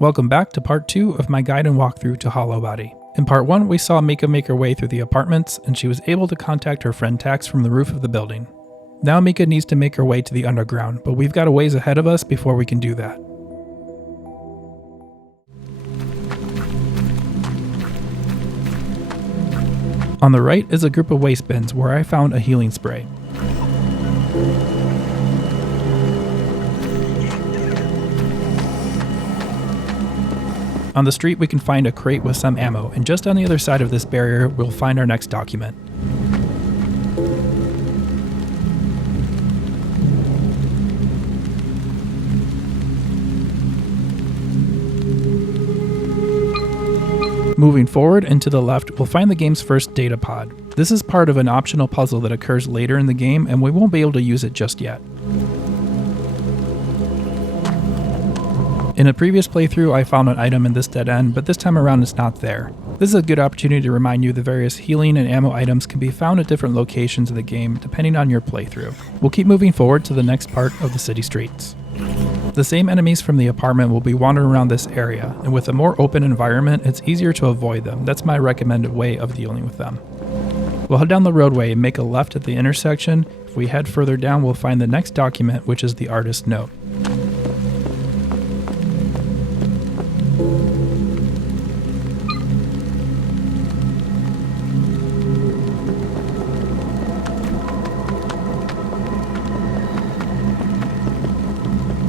Welcome back to part 2 of my guide and walkthrough to Hollowbody. In part 1, we saw Mika make her way through the apartments, and she was able to contact her friend Tax from the roof of the building. Now Mika needs to make her way to the underground, but we've got a ways ahead of us before we can do that. On the right is a group of waste bins where I found a healing spray. On the street we can find a crate with some ammo, and just on the other side of this barrier we'll find our next document. Moving forward and to the left, we'll find the game's first data pod. This is part of an optional puzzle that occurs later in the game, and we won't be able to use it just yet. In a previous playthrough, I found an item in this dead end, but this time around it's not there. This is a good opportunity to remind you the various healing and ammo items can be found at different locations in the game depending on your playthrough. We'll keep moving forward to the next part of the city streets. The same enemies from the apartment will be wandering around this area, and with a more open environment, it's easier to avoid them. That's my recommended way of dealing with them. We'll head down the roadway and make a left at the intersection. If we head further down, we'll find the next document, which is the artist's note.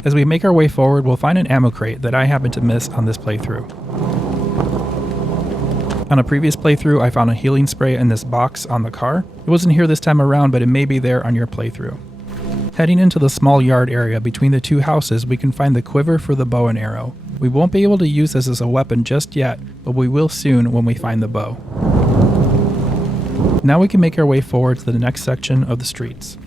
As we make our way forward, we'll find an ammo crate that I happened to miss on this playthrough. On a previous playthrough, I found a healing spray in this box on the car. It wasn't here this time around, but it may be there on your playthrough. Heading into the small yard area between the two houses, we can find the quiver for the bow and arrow. We won't be able to use this as a weapon just yet, but we will soon when we find the bow. Now we can make our way forward to the next section of the streets.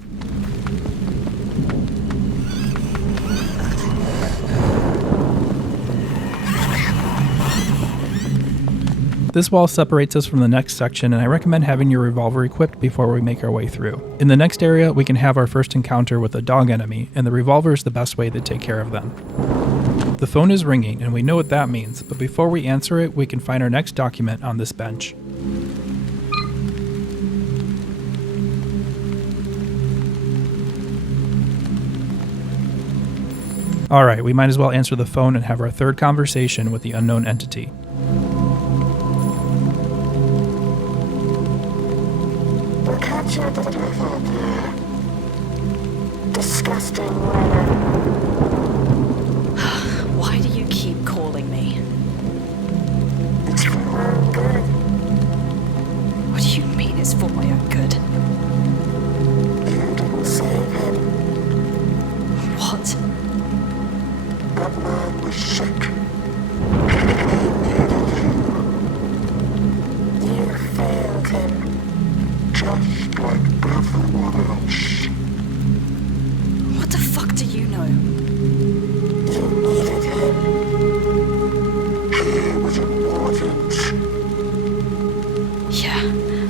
This wall separates us from the next section, and I recommend having your revolver equipped before we make our way through. In the next area, we can have our first encounter with a dog enemy, and the revolver is the best way to take care of them. The phone is ringing, and we know what that means, but before we answer it, we can find our next document on this bench. Alright, we might as well answer the phone and have our third conversation with the unknown entity. Disgusting weather. Why do you keep calling me? It's for my own good. What do you mean it's for my own good? You didn't save him. What? That man was sick. He needed you. You failed him. Just like everyone else. What the fuck do you know? You needed him. He was important. Yeah,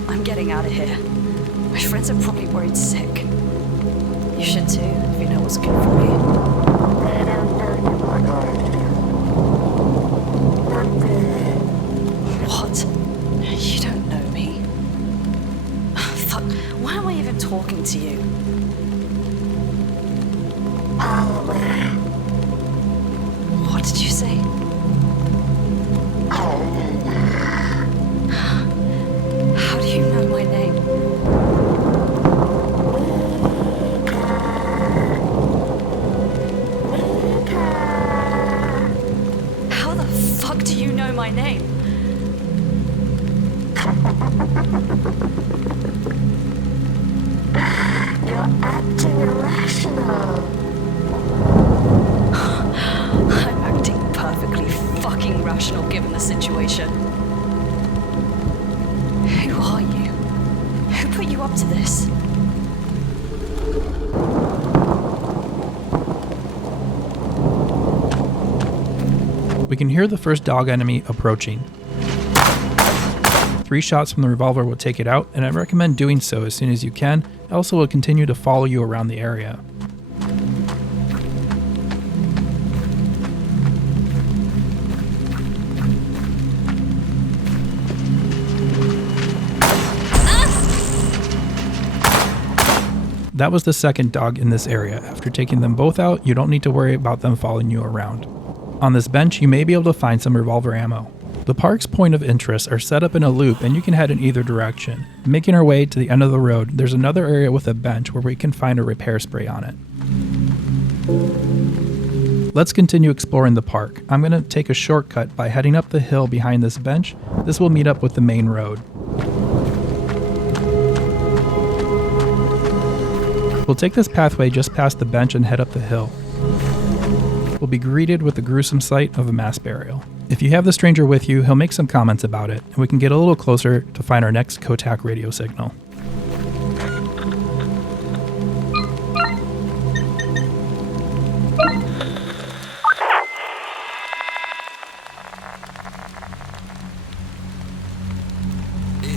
I'm getting out of here. My friends are probably worried sick. You should too, if you know what's good for me. They don't know you like I do. Not really. What? You don't know me. Fuck, why am I even talking to you? Hollowbody. What did you say? Hollowbody. How do you know my name? How the fuck do you know my name? You're acting irrational. I'm acting perfectly fucking rational given the situation. Who are you? Who put you up to this? We can hear the first dog enemy approaching. 3 shots from the revolver will take it out, and I recommend doing so as soon as you can. It also will continue to follow you around the area. That was the second dog in this area. After taking them both out, you don't need to worry about them following you around. On this bench, you may be able to find some revolver ammo. The park's point of interest are set up in a loop and you can head in either direction. Making our way to the end of the road, there's another area with a bench where we can find a repair spray on it. Let's continue exploring the park. I'm going to take a shortcut by heading up the hill behind this bench. This will meet up with the main road. We'll take this pathway just past the bench and head up the hill. We'll be greeted with the gruesome sight of a mass burial. If you have the stranger with you, he'll make some comments about it, and we can get a little closer to find our next COTAC radio signal.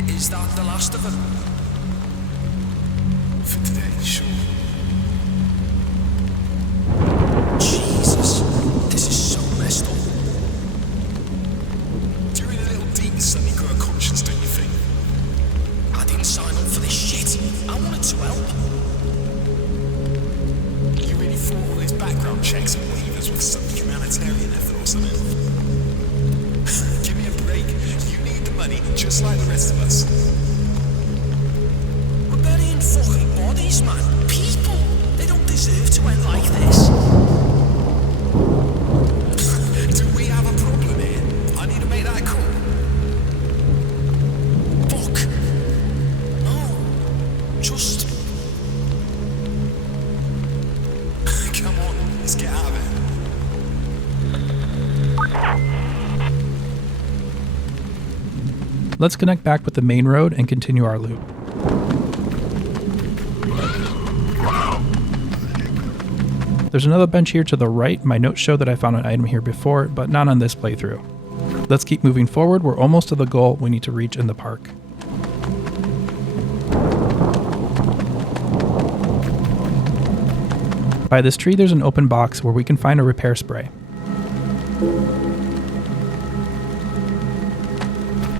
Is that the last of them? For today, sure. Jesus, this is so messed up. You're in a little deep and suddenly grow a conscience, don't you think? I didn't sign up for this shit. I wanted to help. You really thought all these background checks and waivers with some humanitarian effort or something? Give me a break. You need the money just like the rest of us. We're burying fucking bodies, man. People. They don't deserve to end like this. Do we have a problem here? I need to make that call. Fuck. No. Just... Come on, let's get out of it. Let's connect back with the main road and continue our loop. There's another bench here to the right. My notes show that I found an item here before, but not on this playthrough. Let's keep moving forward. We're almost to the goal we need to reach in the park. By this tree, there's an open box where we can find a repair spray.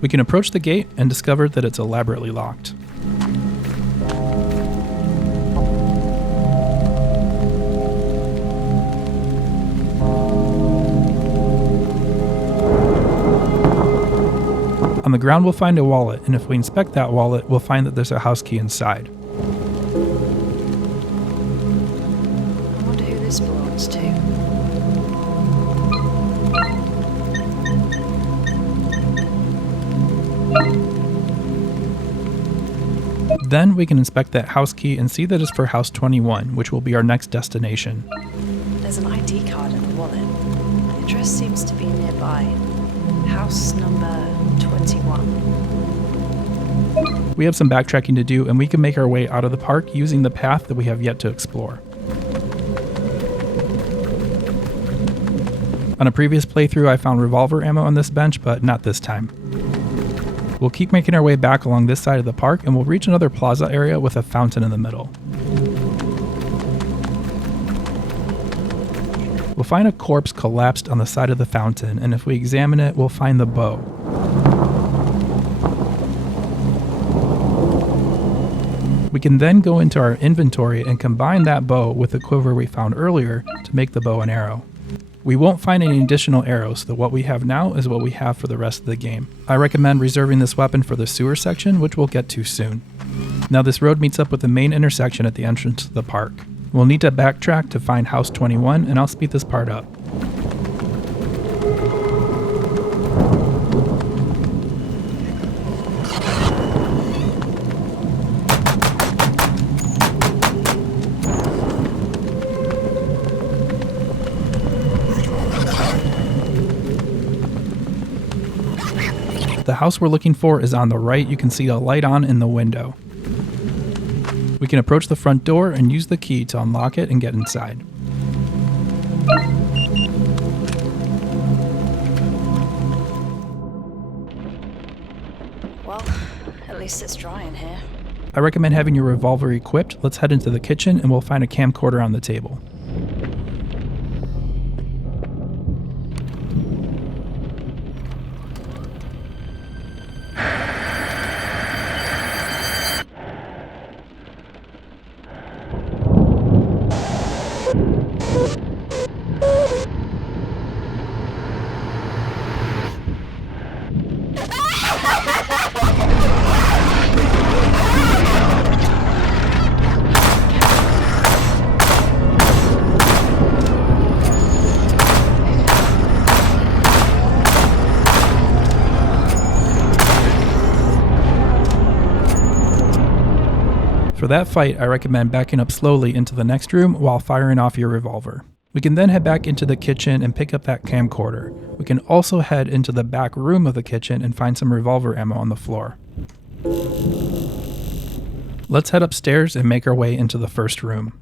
We can approach the gate and discover that it's elaborately locked. On the ground we'll find a wallet, and if we inspect that wallet, we'll find that there's a house key inside. I wonder who this belongs to. Then we can inspect that house key and see that it's for house 21, which will be our next destination. There's an ID card in the wallet. The address seems to be nearby. House number 21. We have some backtracking to do, and we can make our way out of the park using the path that we have yet to explore. On a previous playthrough, I found revolver ammo on this bench, but not this time. We'll keep making our way back along this side of the park, and we'll reach another plaza area with a fountain in the middle. We'll find a corpse collapsed on the side of the fountain, and if we examine it, we'll find the bow. We can then go into our inventory and combine that bow with the quiver we found earlier to make the bow and arrow. We won't find any additional arrows, so what we have now is what we have for the rest of the game. I recommend reserving this weapon for the sewer section, which we'll get to soon. Now this road meets up with the main intersection at the entrance to the park. We'll need to backtrack to find house 21, and I'll speed this part up. The house we're looking for is on the right. You can see a light on in the window. We can approach the front door and use the key to unlock it and get inside. Well, at least it's dry in here. I recommend having your revolver equipped. Let's head into the kitchen and we'll find a camcorder on the table. that fight, I recommend backing up slowly into the next room while firing off your revolver. We can then head back into the kitchen and pick up that camcorder. We can also head into the back room of the kitchen and find some revolver ammo on the floor. Let's head upstairs and make our way into the first room.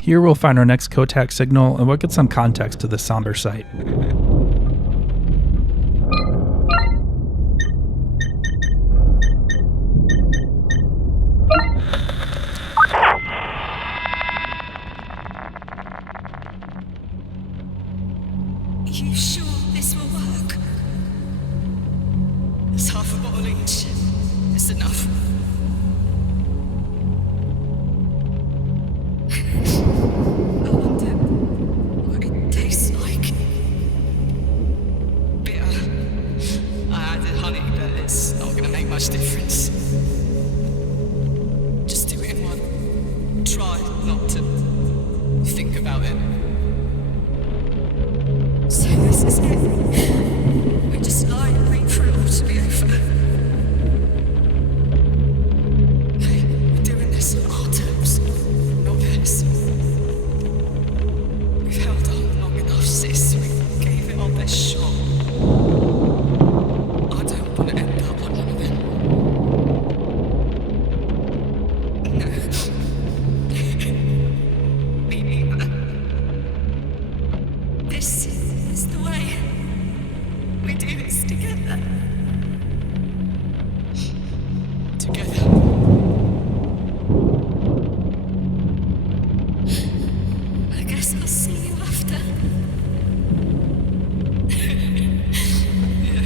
Here we'll find our next COTAC signal and we'll get some context to this somber site. You sure this will work? It's half a bottle each. It's enough. I wonder what it tastes like. Bitter. I added honey, but it's not going to make much difference. Just do it in one. Try not to think about it. So this is it. We just lie and wait for it all to be over. Hey, we're doing this on our terms, not theirs. We've held on long enough, sis. We gave it our best shot. I don't want to end up like one of them. No. Me neither. This is the way. We do this together. Together. I guess I'll see you after. Yeah.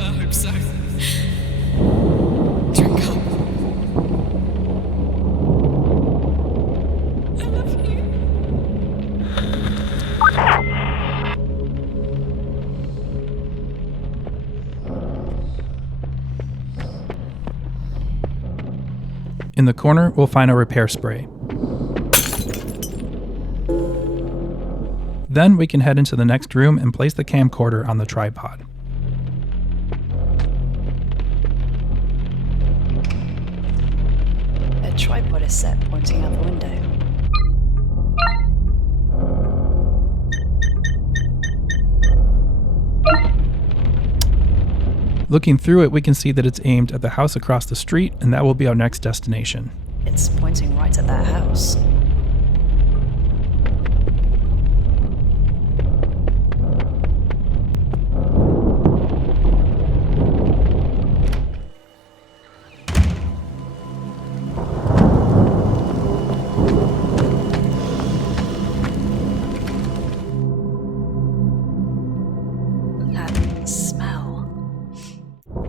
I hope so. Drink up. I love you. In the corner, we'll find a repair spray. Then we can head into the next room and place the camcorder on the tripod. A tripod is set pointing out the window. Looking through it, we can see that it's aimed at the house across the street, and that will be our next destination. It's pointing right at that house. That smell.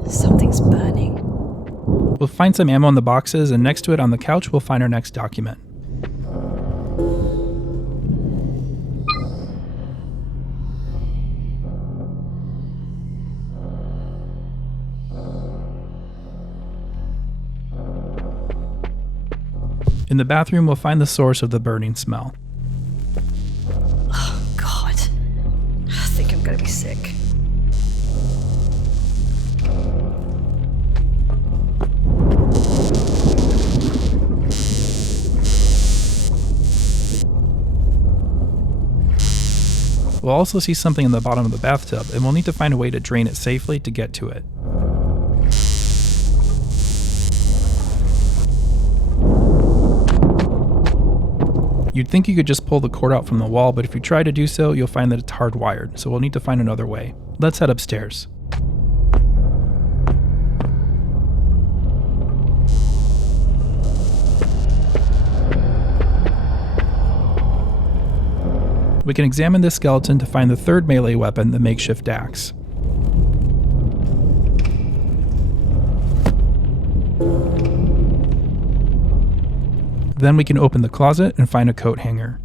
Something's burning. We'll find some ammo in the boxes, and next to it on the couch, we'll find our next document. In the bathroom, we'll find the source of the burning smell. Oh, God. I think I'm gonna be sick. We'll also see something in the bottom of the bathtub, and we'll need to find a way to drain it safely to get to it. You'd think you could just pull the cord out from the wall, but if you try to do so, you'll find that it's hardwired, so we'll need to find another way. Let's head upstairs. We can examine this skeleton to find the third melee weapon, the makeshift axe. Then we can open the closet and find a coat hanger.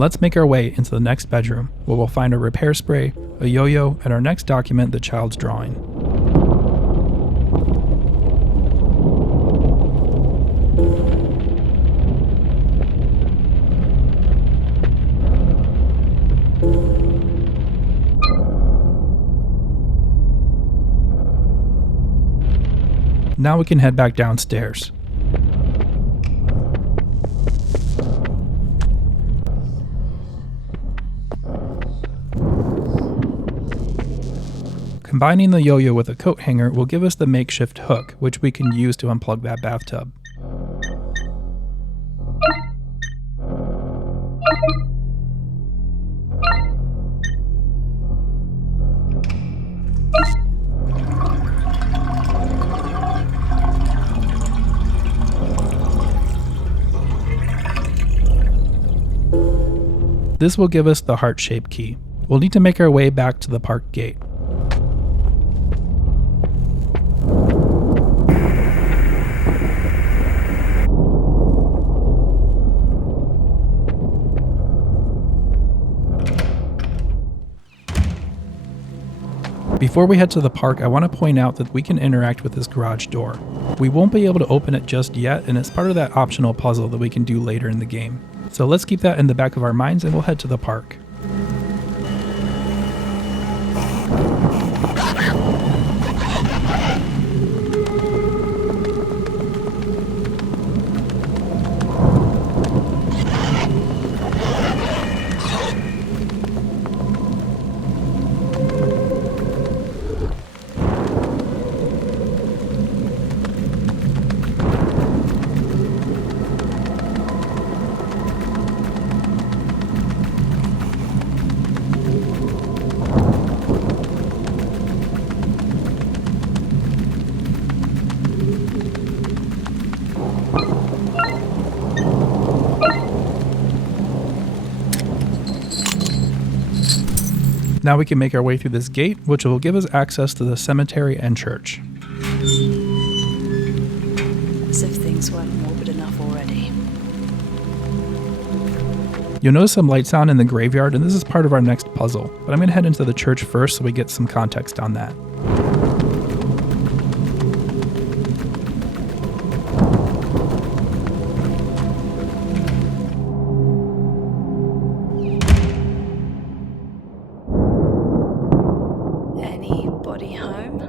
Let's make our way into the next bedroom, where we'll find a repair spray, a yo-yo, and our next document, the child's drawing. Now we can head back downstairs. Combining the yo-yo with a coat hanger will give us the makeshift hook, which we can use to unplug that bathtub. This will give us the heart-shaped key. We'll need to make our way back to the park gate. Before we head to the park, I want to point out that we can interact with this garage door. We won't be able to open it just yet, and it's part of that optional puzzle that we can do later in the game. So let's keep that in the back of our minds and we'll head to the park. Now we can make our way through this gate, which will give us access to the cemetery and church. As if things weren't morbid enough already. You'll notice some lights on in the graveyard, and this is part of our next puzzle, but I'm going to head into the church first so we get some context on that. Anybody home?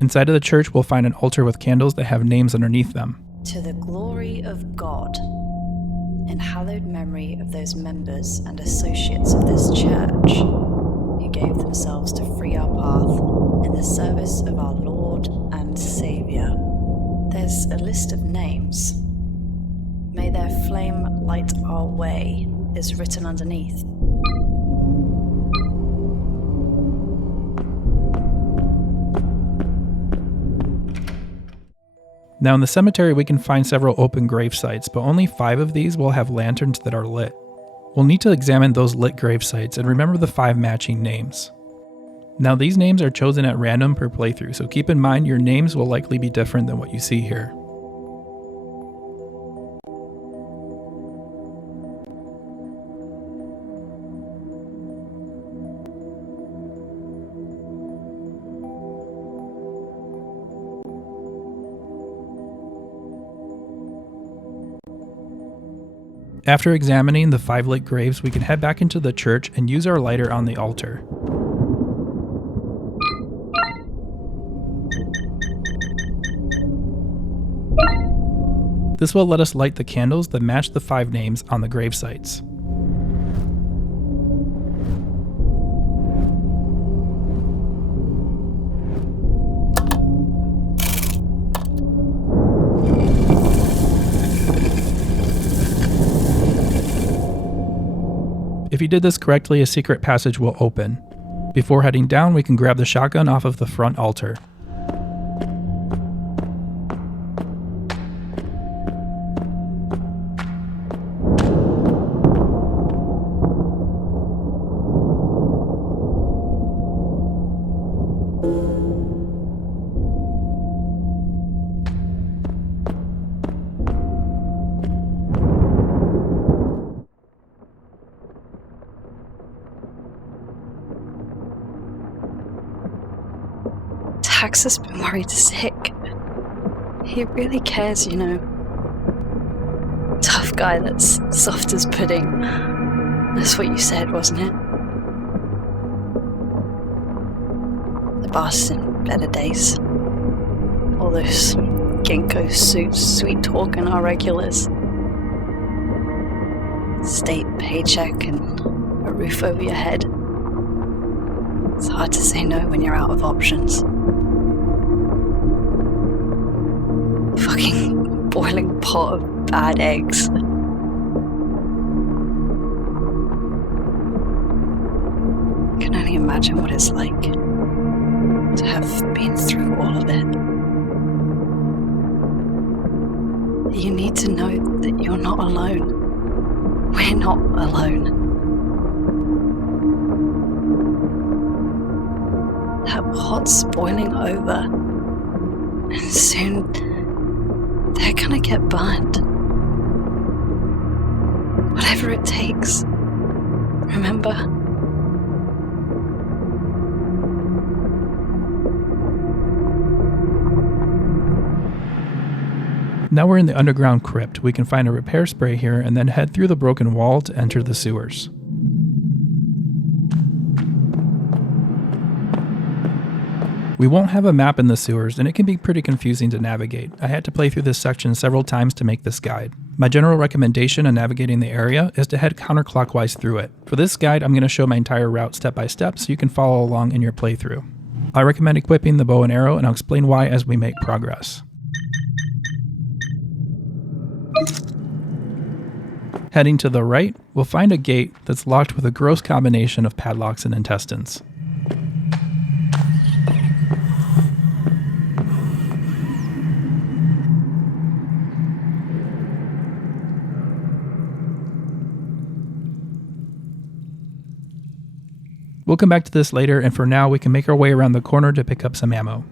Inside of the church, we'll find an altar with candles that have names underneath them. To the glory of God, in hallowed memory of those members and associates of this church who gave themselves to free our path in the service of our Lord and Saviour. There's a list of names. May their flame light our way is written underneath. Now in the cemetery we can find several open grave sites, but only 5 of these will have lanterns that are lit. We'll need to examine those lit grave sites and remember the 5 matching names. Now these names are chosen at random per playthrough, so keep in mind your names will likely be different than what you see here. After examining the 5 lit graves, we can head back into the church and use our lighter on the altar. This will let us light the candles that match the 5 names on the grave sites. If you did this correctly, a secret passage will open. Before heading down, we can grab the shotgun off of the front altar. Pax has been worried sick. He really cares, you know. Tough guy that's soft as pudding. That's what you said, wasn't it? The boss in better days. All those ginkgo suits, sweet talking our regulars. State paycheck and a roof over your head. It's hard to say no when you're out of options. Fucking boiling pot of bad eggs. I can only imagine what it's like to have been through all of it. You need to know that you're not alone. We're not alone. That pot's boiling over, and soon they're gonna get burned. Whatever it takes. Remember? Now we're in the underground crypt. We can find a repair spray here and then head through the broken wall to enter the sewers. We won't have a map in the sewers, and it can be pretty confusing to navigate. I had to play through this section several times to make this guide. My general recommendation in navigating the area is to head counterclockwise through it. For this guide, I'm going to show my entire route step by step so you can follow along in your playthrough. I recommend equipping the bow and arrow, and I'll explain why as we make progress. Heading to the right, we'll find a gate that's locked with a gross combination of padlocks and intestines. We'll come back to this later, and for now we can make our way around the corner to pick up some ammo.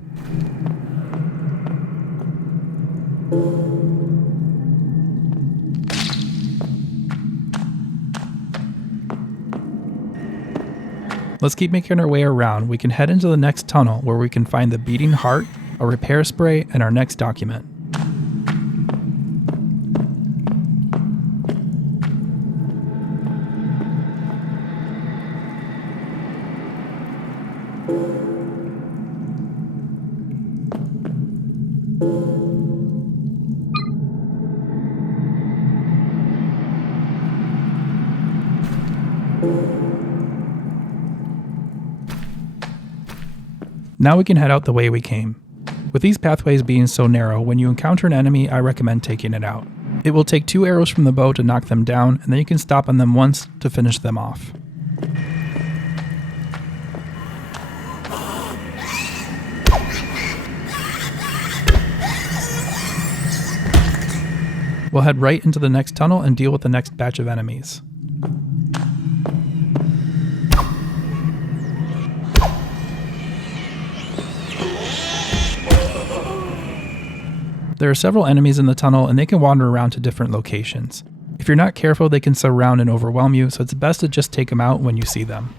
Let's keep making our way around. We can head into the next tunnel where we can find the beating heart, a repair spray, and our next document. Now we can head out the way we came. With these pathways being so narrow, when you encounter an enemy, I recommend taking it out. It will take 2 arrows from the bow to knock them down, and then you can stop on them once to finish them off. We'll head right into the next tunnel and deal with the next batch of enemies. There are several enemies in the tunnel, and they can wander around to different locations. If you're not careful, they can surround and overwhelm you, so it's best to just take them out when you see them.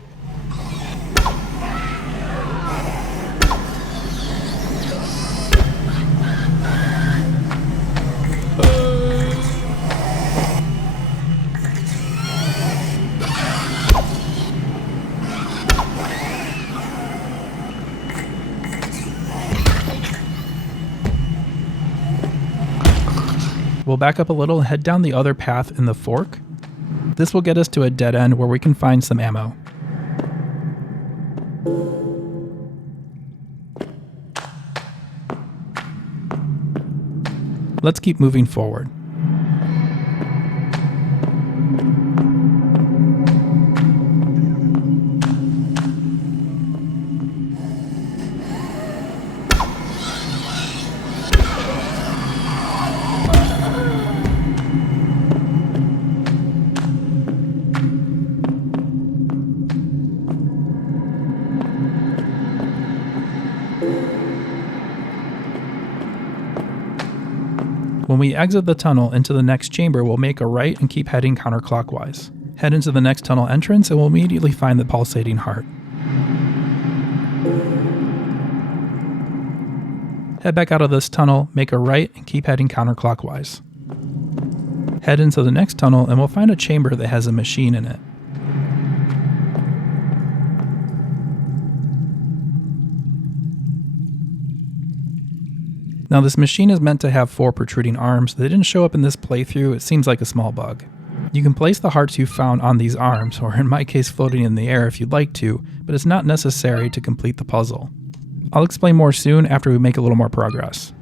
We'll back up a little and head down the other path in the fork. This will get us to a dead end where we can find some ammo. Let's keep moving forward. When we exit the tunnel into the next chamber, we'll make a right and keep heading counterclockwise. Head into the next tunnel entrance and we'll immediately find the pulsating heart. Head back out of this tunnel, make a right, and keep heading counterclockwise. Head into the next tunnel and we'll find a chamber that has a machine in it. Now this machine is meant to have 4 protruding arms. They didn't show up in this playthrough. It seems like a small bug. You can place the hearts you found on these arms, or in my case floating in the air if you'd like to, but it's not necessary to complete the puzzle. I'll explain more soon after we make a little more progress.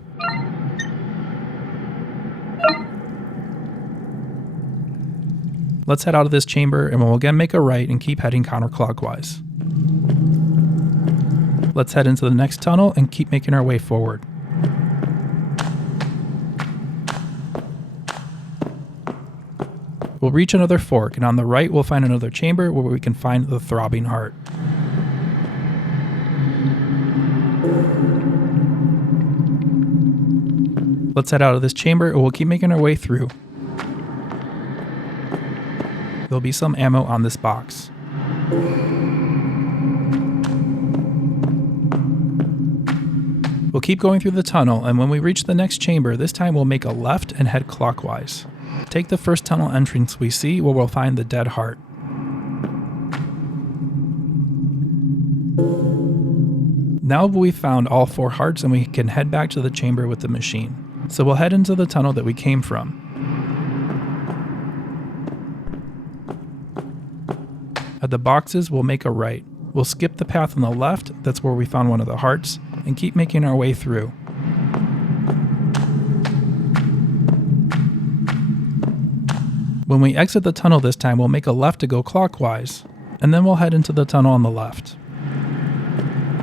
Let's head out of this chamber and we'll again make a right and keep heading counterclockwise. Let's head into the next tunnel and keep making our way forward. We'll reach another fork, and on the right we'll find another chamber where we can find the throbbing heart. Let's head out of this chamber and we'll keep making our way through. There'll be some ammo on this box. We'll keep going through the tunnel, and when we reach the next chamber, this time we'll make a left and head clockwise. Take the first tunnel entrance we see where we'll find the dead heart. Now we've found all 4 hearts and we can head back to the chamber with the machine. So we'll head into the tunnel that we came from. At the boxes, we'll make a right. We'll skip the path on the left, that's where we found one of the hearts, and keep making our way through. When we exit the tunnel this time, we'll make a left to go clockwise, and then we'll head into the tunnel on the left.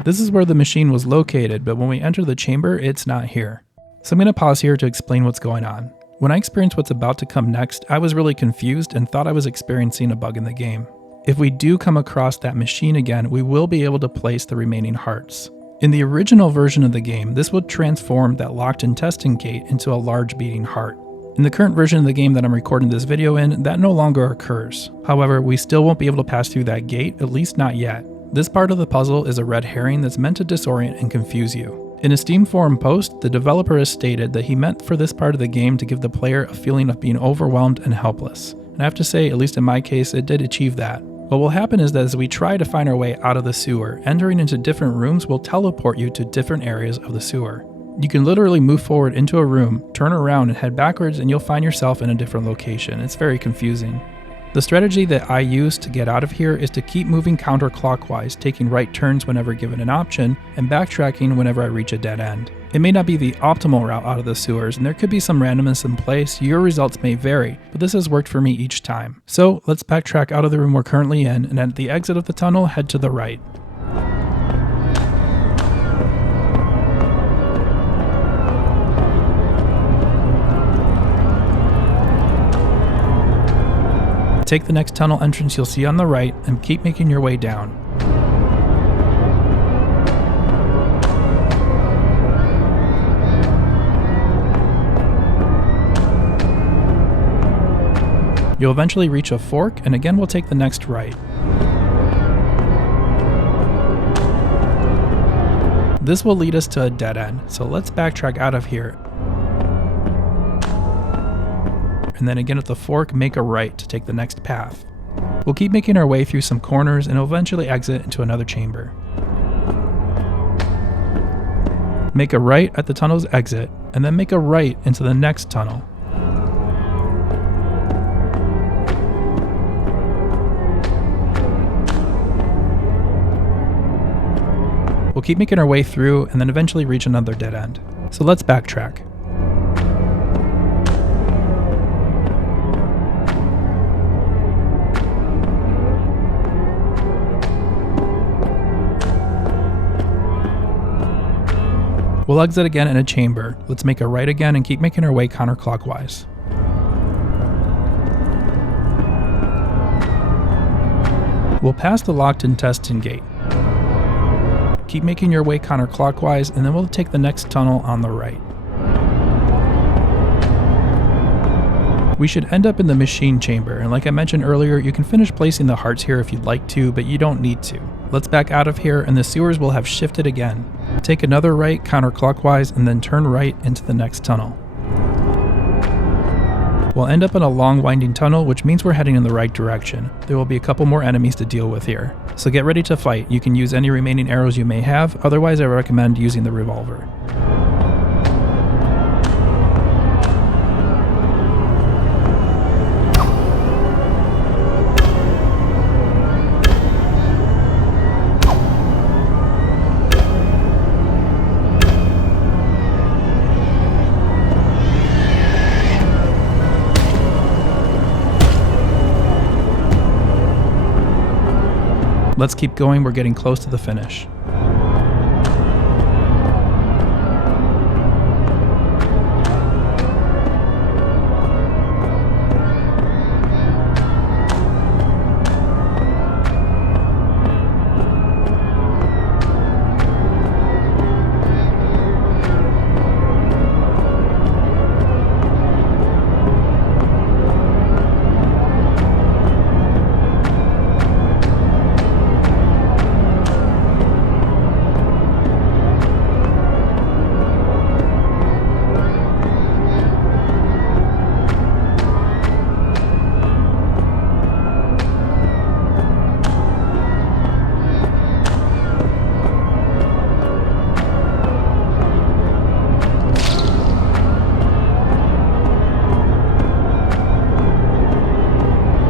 This is where the machine was located, but when we enter the chamber, it's not here. So I'm going to pause here to explain what's going on. When I experienced what's about to come next, I was really confused and thought I was experiencing a bug in the game. If we do come across that machine again, we will be able to place the remaining hearts. In the original version of the game, this would transform that locked intestine gate into a large beating heart. In the current version of the game that I'm recording this video in, that no longer occurs. However, we still won't be able to pass through that gate, at least not yet. This part of the puzzle is a red herring that's meant to disorient and confuse you. In a Steam forum post, the developer has stated that he meant for this part of the game to give the player a feeling of being overwhelmed and helpless. And I have to say, at least in my case, it did achieve that. What will happen is that as we try to find our way out of the sewer, entering into different rooms will teleport you to different areas of the sewer. You can literally move forward into a room, turn around and head backwards, and you'll find yourself in a different location. It's very confusing. The strategy that I use to get out of here is to keep moving counterclockwise, taking right turns whenever given an option, and backtracking whenever I reach a dead end. It may not be the optimal route out of the sewers, and there could be some randomness in play, so your results may vary, but this has worked for me each time. So let's backtrack out of the room we're currently in, and at the exit of the tunnel, head to the right. Take the next tunnel entrance you'll see on the right and keep making your way down. You'll eventually reach a fork, and again we'll take the next right. This will lead us to a dead end, so let's backtrack out of here. And then again at the fork, make a right to take the next path. We'll keep making our way through some corners and eventually exit into another chamber. Make a right at the tunnel's exit, and then make a right into the next tunnel. We'll keep making our way through and then eventually reach another dead end. So let's backtrack. We'll exit again in a chamber. Let's make a right again and keep making our way counterclockwise. We'll pass the locked intestine gate. Keep making your way counterclockwise, and then we'll take the next tunnel on the right. We should end up in the machine chamber, and like I mentioned earlier, you can finish placing the hearts here if you'd like to, but you don't need to. Let's back out of here, and the sewers will have shifted again. Take another right counterclockwise and then turn right into the next tunnel. We'll end up in a long winding tunnel, which means we're heading in the right direction. There will be a couple more enemies to deal with here. So get ready to fight. You can use any remaining arrows you may have, otherwise I recommend using the revolver. Let's keep going, we're getting close to the finish.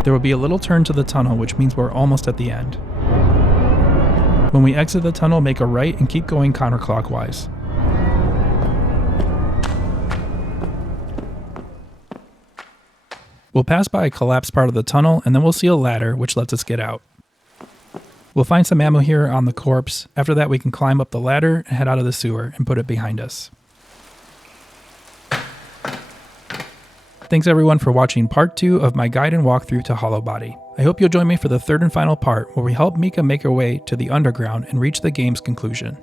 There will be a little turn to the tunnel, which means we're almost at the end. When we exit the tunnel, make a right and keep going counterclockwise. We'll pass by a collapsed part of the tunnel, and then we'll see a ladder, which lets us get out. We'll find some ammo here on the corpse. After that, we can climb up the ladder and head out of the sewer and put it behind us. Thanks everyone for watching part 2 of my guide and walkthrough to Hollowbody. I hope you'll join me for the third and final part where we help Mika make her way to the underground and reach the game's conclusion.